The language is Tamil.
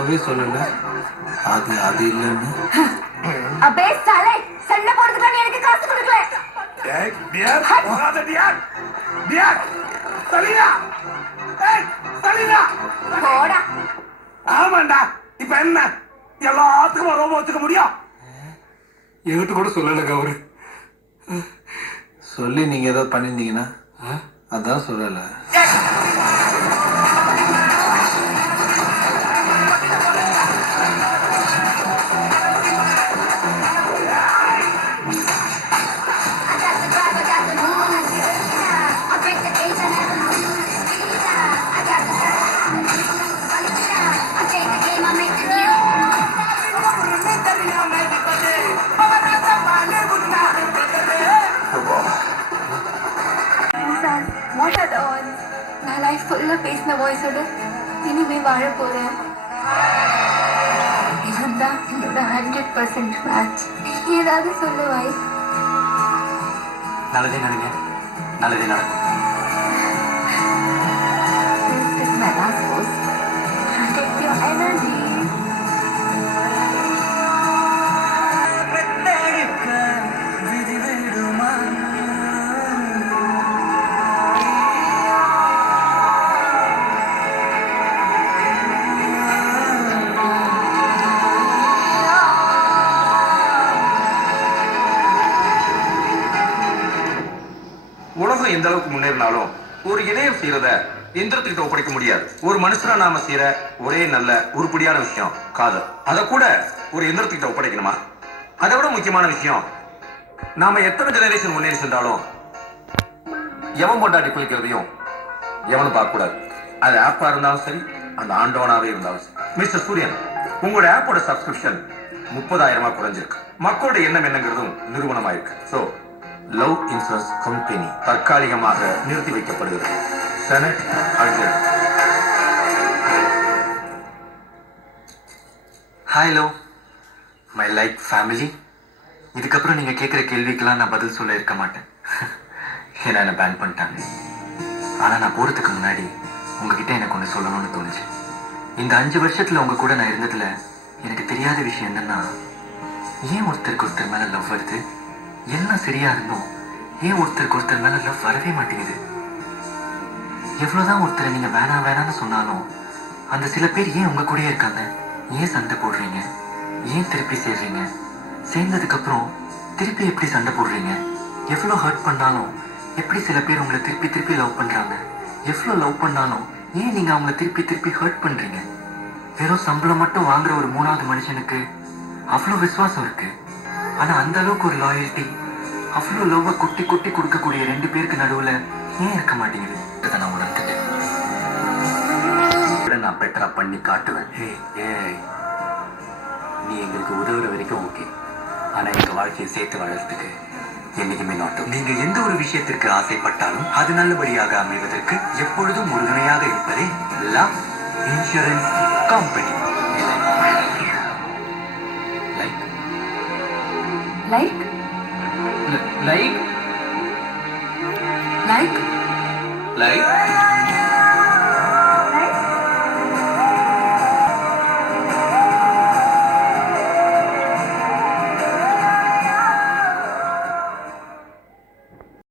அப்பவே சொல்லல அது அது இல்லைன்னு. அபே சாலே சண்டை போடுறதுக்கு நீ எனக்கு காசு கொடுக்கல. ஏய் டியர் போகாத டியர் டியர் சலீனா ஏய் சலீனா போடா. ஆமாண்டா இப்ப என்ன எல்லாத்துக்கும் ரோபோ வச்சுக்க முடியும்? என்கிட்ட கூட சொல்லலைங்க அவரு. சொல்லி நீங்க ஏதாவது பண்ணிருந்தீங்கன்னா அதான் சொல்லலை. What are the odds? நான் லைஃப் ஃபுல்லா பேசின வாய்ஸோட இனிமே வாழ போறேன். இதுதான் என்னோட 100% மேட்ச். ஏதாவது சொல்லுவாய். நல்லதே நடங்க, நல்லதே நடக்கும். This is my last post. Protect your energy. உலகம் எந்த அளவுக்கு முன்னேறினாலும் ஒரு இணையம் செய்யறத எந்திரத்துக்கிட்ட ஒப்படைக்க முடியாது. ஒரு மனுஷனா நாம செய்யற ஒரே நல்ல உருப்படியான விஷயம் காதல். அத கூட ஒரு எந்திரத்துக்கிட்ட ஒப்படைக்கணுமா? அதை விட முக்கியமான விஷயம், நாம எத்தனை ஜெனரேஷன் முன்னேறி சென்றாலும் எவன் கொண்டாடி குளிக்கிறதையும் எவனும் பார்க்க கூடாது. அது ஆப்பா இருந்தாலும் சரி, அந்த ஆண்டவனாவே இருந்தாலும் சரி. மிஸ்டர் சூரியன், உங்களோட ஆப்போட சப்ஸ்கிரிப்ஷன் 30,000 குறைஞ்சிருக்கு. மக்களோட எண்ணம் என்னங்கிறதும் நிறுவனமாயிருக்கு. சோ லவ் இன்சூரன்ஸ் கம்பெனி தற்காலிகமாக நிறுத்தி வைக்கப்படுகிறது. Senate urgent. Hi love my like family. இதுக்கப்புறம் நீங்கள் கேட்குற கேள்விக்கெல்லாம் நான் பதில் சொல்ல இருக்க மாட்டேன். ஏன்னா என்னை பேன் பண்ணிட்டாங்க. ஆனால் நான் போகிறதுக்கு முன்னாடி உங்ககிட்ட எனக்கு ஒன்று சொல்லணும்னு தோணுச்சு. இந்த 5 வருஷத்தில் உங்கள் கூட நான் இருந்ததில் எனக்கு தெரியாத விஷயம் என்னென்னா, ஏன் ஒருத்தருக்கு ஒருத்தர் மேலே லவ் வருது, எல்லாம் சரியா இருந்தோம், ஏன் ஒருத்தருக்கு ஒருத்தர் மேல லவ் வரவே மாட்டேங்குது. எவ்வளவுதான் ஒருத்தரை நீங்க வேணாம் வேணாம்னு சொன்னாலும் அந்த சில பேர் ஏன் உங்க கூடயே இருக்காங்க? ஏன் சண்டை போடுறீங்க? ஏன் திருப்பி சேர்றீங்க? சேர்ந்ததுக்கு அப்புறம் திருப்பி எப்படி சண்டை போடுறீங்க? எவ்வளவு ஹர்ட் பண்ணாலும் எப்படி சில பேர் உங்களை திருப்பி திருப்பி லவ் பண்றாங்க? எவ்வளவு லவ் பண்ணாலும் ஏன் நீங்க அவங்களை திருப்பி திருப்பி ஹர்ட் பண்றீங்க? வெறும் சம்பளம் மட்டும் வாங்குற ஒரு 3வது மனுஷனுக்கு அவ்வளவு விசுவாசம் இருக்கு. ஆனா அந்த அளவுக்கு ஒரு லாயல்ட்டி, அவ்வளோ லவ்வை கொட்டி கொட்டி கொடுக்கக்கூடிய 2 பேருக்கு நடுவுல ஏன் இருக்க மாட்டேங்குது? இதை நான் உணர்ந்துட்டேன். நான் பெட்டரா பண்ணி காட்டுவேன். ஏய், நீ எங்களுக்கு உதவுற வரைக்கும் ஓகே, ஆனா எங்க வாழ்க்கையை சேர்த்து வாழறதுக்கு என்னைக்குமே நாட்டும். நீங்க எந்த ஒரு விஷயத்திற்கு ஆசைப்பட்டாலும் அது நல்லபடியாக அமைவதற்கு எப்பொழுதும் உறுதுணையாக இருப்பதே love insurance company. Like? Like? Like?